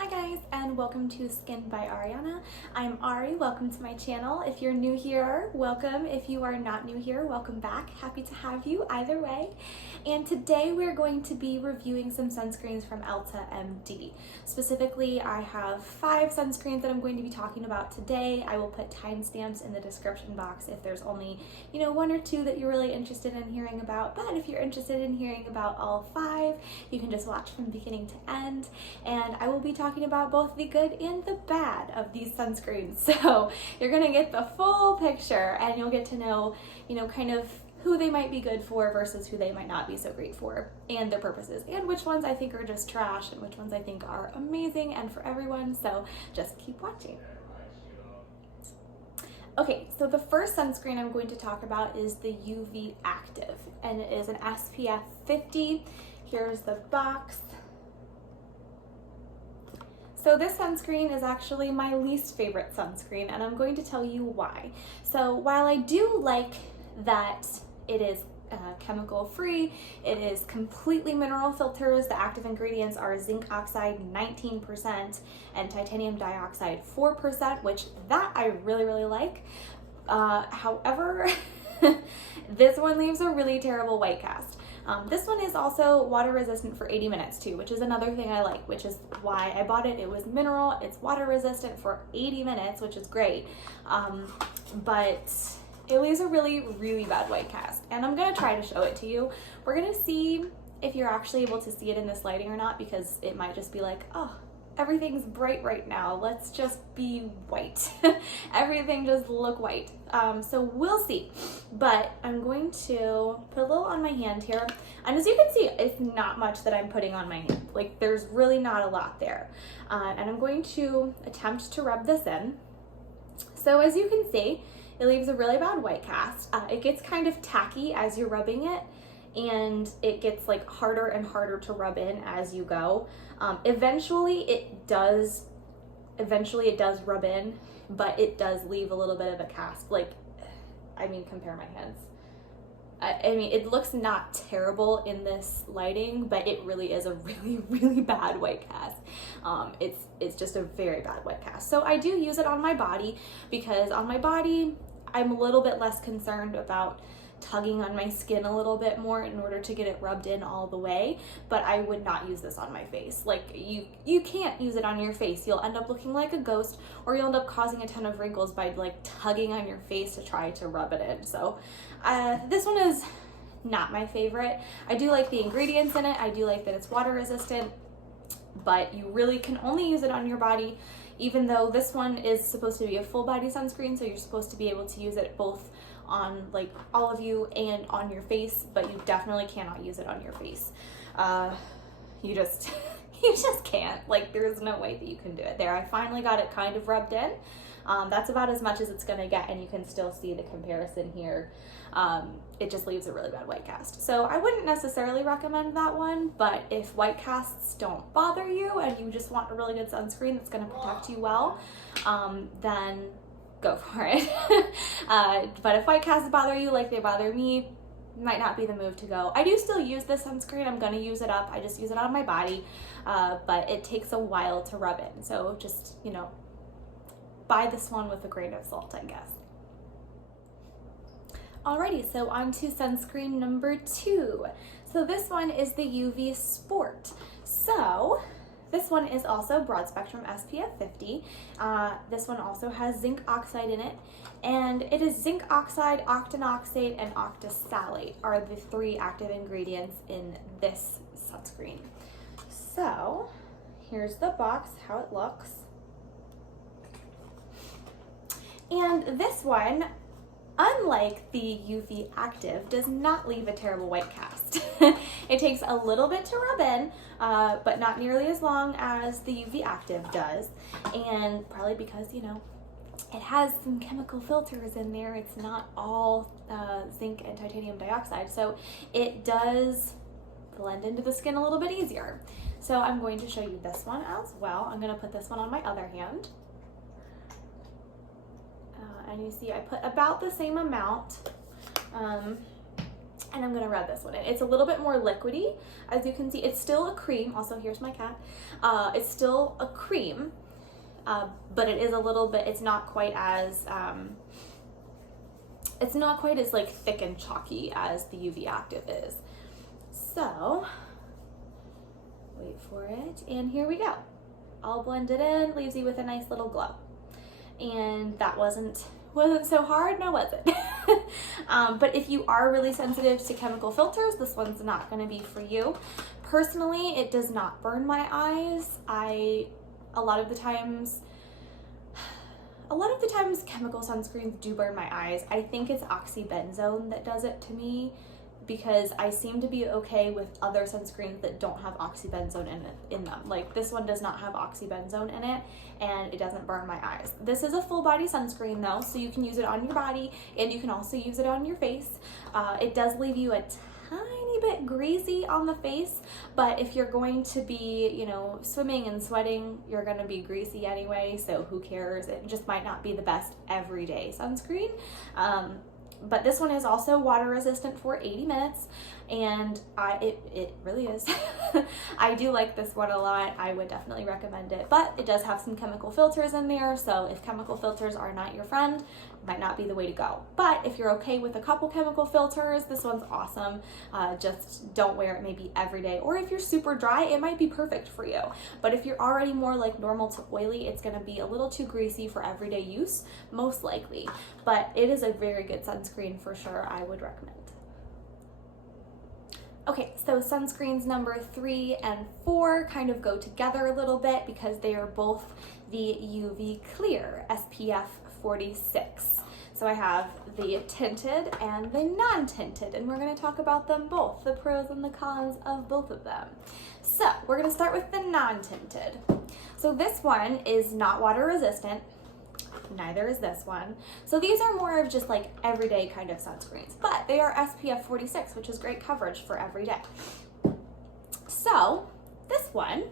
Hi guys, and welcome to Skin by Ariana. I'm Ari, welcome to my channel. If you're new here, welcome. If you are not new here, welcome back. Happy to have you either way. And today we're going to be reviewing some sunscreens from Elta MD. Specifically, I have 5 sunscreens that I'm going to be talking about today. I will put timestamps in the description box if there's only, 1 or 2 that you're really interested in hearing about. But if you're interested in hearing about all 5, you can just watch from beginning to end. And I will be talking about both the good and the bad of these sunscreens. So you're gonna get the full picture and you'll get to know, kind of who they might be good for versus who they might not be so great for, and their purposes, and which ones I think are just trash and which ones I think are amazing and for everyone. So just keep watching. Okay, so the first sunscreen I'm going to talk about is the UV Active, and it is an SPF 50. Here's the box. So this sunscreen is actually my least favorite sunscreen, and I'm going to tell you why. So while I do like that it is chemical free, it is completely mineral filters. The active ingredients are zinc oxide 19% and titanium dioxide 4%, which that I really like. However, this one leaves a really terrible white cast. This one is also water resistant for 80 minutes too, which is another thing I like, which is why I bought it. It was mineral, it's water resistant for 80 minutes, which is great. But it leaves a really bad white cast, and I'm gonna try to show it to you. We're gonna see if you're actually able to see it in this lighting or not, because it might just be like, oh, everything's bright right now, let's just be white. Everything just look white. So we'll see. But I'm going to put a little on my hand here. And as you can see, it's not much that I'm putting on my hand. Like, there's really not a lot there. And I'm going to attempt to rub this in. So as you can see, it leaves a really bad white cast. It gets kind of tacky as you're rubbing it, and it gets like harder and harder to rub in as you go. Eventually it does rub in, but it does leave a little bit of a cast. Like, compare my hands. It looks not terrible in this lighting, but it really is a really bad white cast. It's just a very bad white cast. So I do use it on my body, because on my body, I'm a little bit less concerned about tugging on my skin a little bit more in order to get it rubbed in all the way, but I would not use this on my face. Like, you can't use it on your face. You'll end up looking like a ghost, or you'll end up causing a ton of wrinkles by like tugging on your face to try to rub it in. So this one is not my favorite. I do like the ingredients in it. I do like that it's water resistant, but you really can only use it on your body, even though this one is supposed to be a full body sunscreen, so you're supposed to be able to use it both on like all of you and on your face, but you definitely cannot use it on your face. You just can't. Like, there's no way that you can do it. There, I finally got it kind of rubbed in. That's about as much as it's gonna get, and you can still see the comparison here. It just leaves a really bad white cast. So I wouldn't necessarily recommend that one, but if white casts don't bother you and you just want a really good sunscreen that's gonna protect you well, then go for it. But if white casts bother you like they bother me, might not be the move to go. I do still use this sunscreen. I'm gonna use it up. I just use it on my body, but it takes a while to rub in. So just, buy this one with a grain of salt, I guess. Alrighty, so on to sunscreen number 2. So this one is the UV Sport. So this one is also broad spectrum SPF 50. This one also has zinc oxide in it, and it is zinc oxide, octinoxate, and octisalate are the 3 active ingredients in this sunscreen. So here's the box, how it looks. And this one, unlike the UV Active, does not leave a terrible white cast. It takes a little bit to rub in, but not nearly as long as the UV Active does. And probably because, it has some chemical filters in there. It's not all zinc and titanium dioxide. So it does blend into the skin a little bit easier. So I'm going to show you this one as well. I'm going to put this one on my other hand. And you see I put about the same amount. And I'm gonna rub this one in. It's a little bit more liquidy, as you can see. It's still a cream. Also, here's my cat. It's still a cream, but it is a little bit, it's not quite as like thick and chalky as the UV Active is. So, wait for it, and here we go. All blended in, leaves you with a nice little glow. And that wasn't so hard, now was it? But if you are really sensitive to chemical filters, this one's not going to be for you. Personally, it does not burn my eyes. A lot of the times chemical sunscreens do burn my eyes. I think it's oxybenzone that does it to me, because I seem to be okay with other sunscreens that don't have oxybenzone in them. Like this one does not have oxybenzone in it, and it doesn't burn my eyes. This is a full body sunscreen though, so you can use it on your body and you can also use it on your face. It does leave you a tiny bit greasy on the face, but if you're going to be, you know, swimming and sweating, you're gonna be greasy anyway, so who cares? It just might not be the best everyday sunscreen. But this one is also water resistant for 80 minutes, and it really is. I do like this one a lot. I would definitely recommend it, but it does have some chemical filters in there, so if chemical filters are not your friend, it might not be the way to go. But if you're okay with a couple chemical filters, this one's awesome. Just don't wear it maybe every day, or if you're super dry, it might be perfect for you. But if you're already more like normal to oily, it's gonna be a little too greasy for everyday use, most likely. But it is a very good sunscreen for sure. I would recommend. Okay, so sunscreens number 3 and 4 kind of go together a little bit because they are both the UV Clear SPF 46. So I have the tinted and the non-tinted, and we're going to talk about them both, the pros and the cons of both of them. So we're going to start with the non-tinted. So this one is not water resistant. Neither is this one. So these are more of just like everyday kind of sunscreens, but they are SPF 46, which is great coverage for every day. So this one,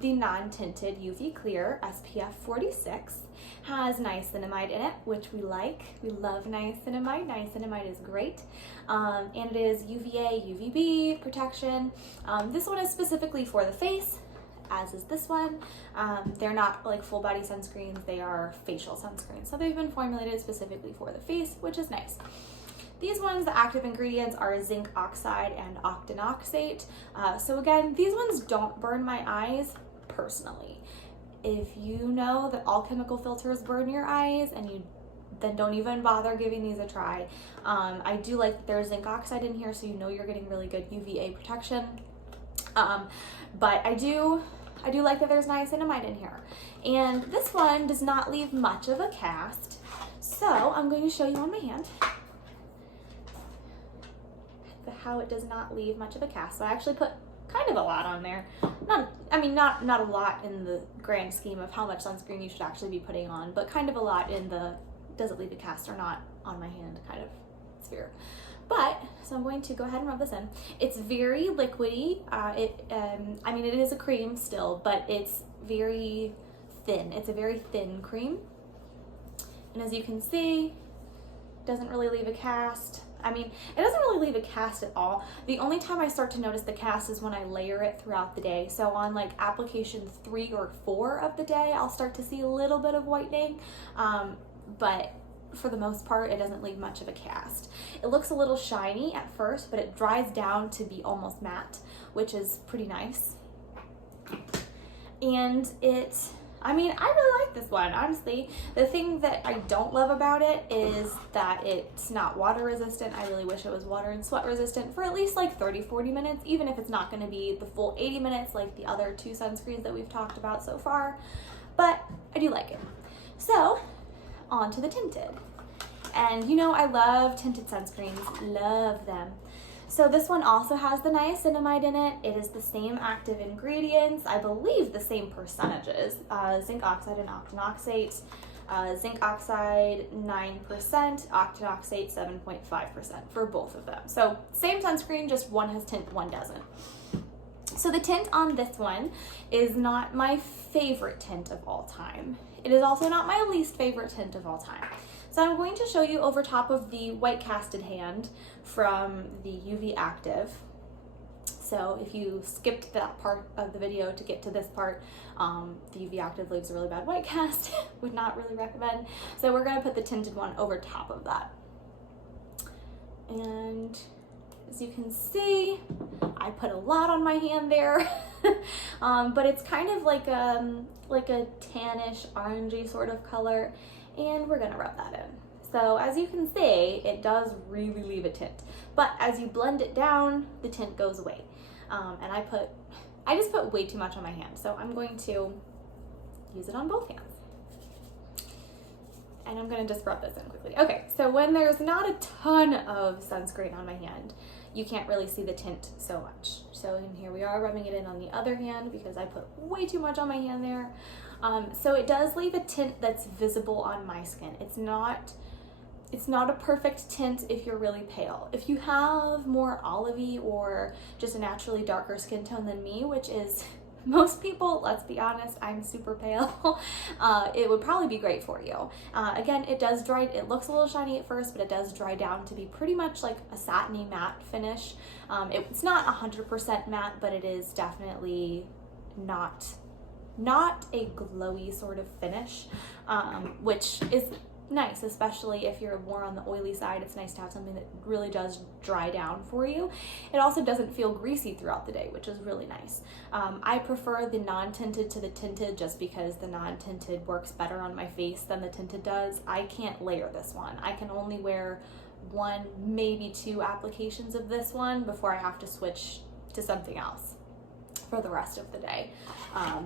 the non-tinted UV Clear SPF 46, has niacinamide in it, which we like. We love niacinamide. Niacinamide is great. And it is UVA, UVB protection. This one is specifically for the face, as is this one. They're not like full body sunscreens, they are facial sunscreens. So they've been formulated specifically for the face, which is nice. These ones, the active ingredients are zinc oxide and octinoxate. So again, these ones don't burn my eyes personally. If you know that all chemical filters burn your eyes, and then don't even bother giving these a try. I do like that there's zinc oxide in here, so you know you're getting really good UVA protection. But I do like that there's niacinamide in here. And this one does not leave much of a cast. So I'm going to show you on my hand how it does not leave much of a cast. So I actually put kind of a lot on there. Not a lot in the grand scheme of how much sunscreen you should actually be putting on, but kind of a lot in the does it leave a cast or not on my hand kind of sphere. But, so I'm going to go ahead and rub this in. It's very liquidy. It is a cream still, but it's very thin. It's a very thin cream. And as you can see, it doesn't really leave a cast. It doesn't really leave a cast at all. The only time I start to notice the cast is when I layer it throughout the day. So on like application 3 or 4 of the day, I'll start to see a little bit of whitening. But for the most part, it doesn't leave much of a cast. It looks a little shiny at first, but it dries down to be almost matte, which is pretty nice. And I really like this one, honestly. The thing that I don't love about it is that it's not water resistant. I really wish it was water and sweat resistant for at least like 30-40 minutes, even if it's not going to be the full 80 minutes like the other 2 sunscreens that we've talked about so far. But I do like it. So, on to the tinted. And you know I love tinted sunscreens, love them. So this one also has the niacinamide in it. It is the same active ingredients, I believe the same percentages, zinc oxide and octinoxate. Zinc oxide 9%, octinoxate 7.5% for both of them. So same sunscreen, just one has tint, one doesn't. So the tint on this one is not my favorite tint of all time. It is also not my least favorite tint of all time. So So I'm going to show you over top of the white casted hand from the UV Active. So if you skipped that part of the video to get to this part, the UV Active leaves a really bad white cast. Would not really recommend. So we're gonna put the tinted one over top of that. And as you can see, I put a lot on my hand there, but it's kind of like a tannish orangey sort of color, and we're gonna rub that in. So as you can see, it does really leave a tint, but as you blend it down, the tint goes away. And I just put way too much on my hand, so I'm going to use it on both hands. And I'm gonna just rub this in quickly. Okay, so when there's not a ton of sunscreen on my hand, you can't really see the tint so much. So in here we are rubbing it in on the other hand because I put way too much on my hand there. So it does leave a tint that's visible on my skin. It's not a perfect tint if you're really pale. If you have more olivey or just a naturally darker skin tone than me, which is most people, let's be honest, I'm super pale, it would probably be great for you. Again, it looks a little shiny at first, but it does dry down to be pretty much like a satiny matte finish. It's not 100% matte, but it is definitely not a glowy sort of finish, which is nice, especially if you're more on the oily side. It's nice to have something that really does dry down for you. It also doesn't feel greasy throughout the day, which is really nice. I prefer the non-tinted to the tinted just because the non-tinted works better on my face than the tinted does. I can't layer this one. I can only wear one, maybe two applications of this one before I have to switch to something else for the rest of the day,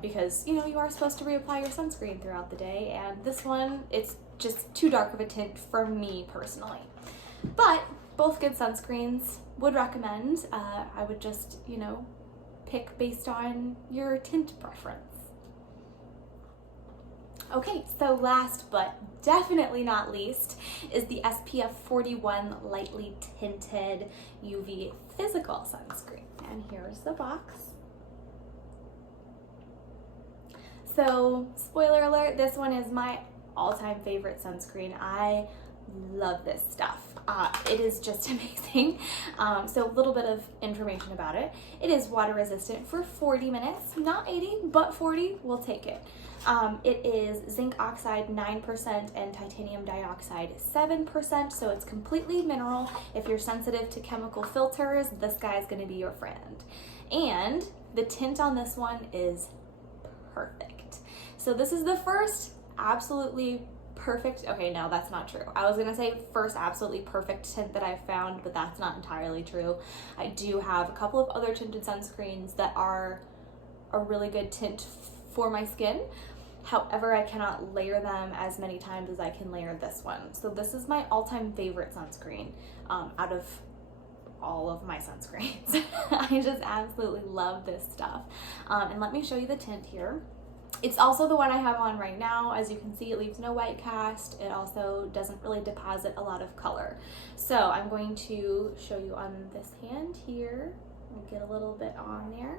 because you know you are supposed to reapply your sunscreen throughout the day, and this one, it's just too dark of a tint for me personally. But both good sunscreens, would recommend. I would just, you know, pick based on your tint preference. Okay, so last but definitely not least is the SPF 41 lightly tinted UV physical sunscreen, and here's the box. So, spoiler alert, this one is my all-time favorite sunscreen. I love this stuff. It is just amazing. So a little bit of information about it. It is water resistant for 40 minutes, not 80, but 40, we'll take it. It is zinc oxide 9% and titanium dioxide 7%, so it's completely mineral. If you're sensitive to chemical filters, this guy is gonna be your friend. And the tint on this one is perfect. So this is the first absolutely perfect, okay, no, that's not true. I was gonna say first absolutely perfect tint that I've found, but that's not entirely true. I do have a couple of other tinted sunscreens that are a really good tint for my skin. However, I cannot layer them as many times as I can layer this one. So this is my all-time favorite sunscreen out of all of my sunscreens. I just absolutely love this stuff. And let me show you the tint here. It's also the one I have on right now. As you can see, it leaves no white cast. It also doesn't really deposit a lot of color. So I'm going to show you on this hand here. I'll get a little bit on there.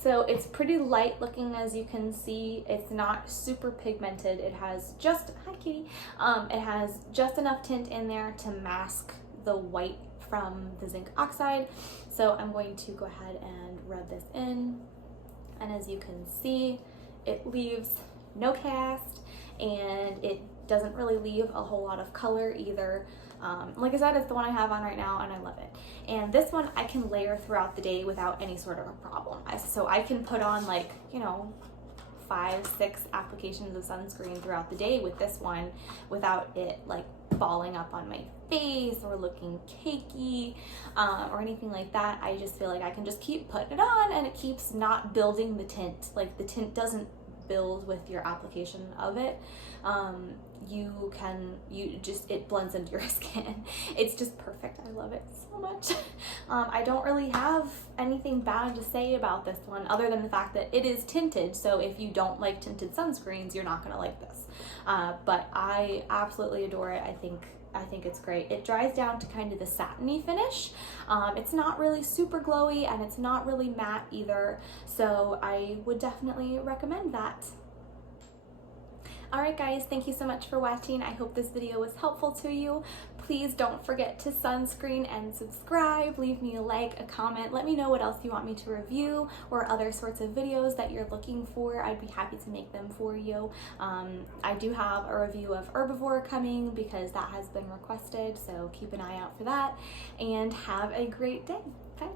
So it's pretty light looking, as you can see. It's not super pigmented. It has just, hi kitty, it has just enough tint in there to mask the white from the zinc oxide. So I'm going to go ahead and rub this in. And as you can see, it leaves no cast, and it doesn't really leave a whole lot of color either. Like I said, it's the one I have on right now, and I love it. And this one I can layer throughout the day without any sort of a problem. So I can put on, like, you know, 5, 6 applications of sunscreen throughout the day with this one without it like falling up on my face or looking cakey or anything like that. I just feel like I can just keep putting it on, and it keeps not building the tint. Like, the tint doesn't build with your application of it. It blends into your skin. It's just perfect. I love it so much. I don't really have anything bad to say about this one other than the fact that it is tinted, so if you don't like tinted sunscreens, you're not gonna like this. But I absolutely adore it. I think it's great. It dries down to kind of the satiny finish. It's not really super glowy, and it's not really matte either, so I would definitely recommend that. Alright guys, thank you so much for watching. I hope this video was helpful to you. Please don't forget to sunscreen and subscribe. Leave me a like, a comment. Let me know what else you want me to review or other sorts of videos that you're looking for. I'd be happy to make them for you. I do have a review of Herbivore coming because that has been requested, so keep an eye out for that. And have a great day. Bye.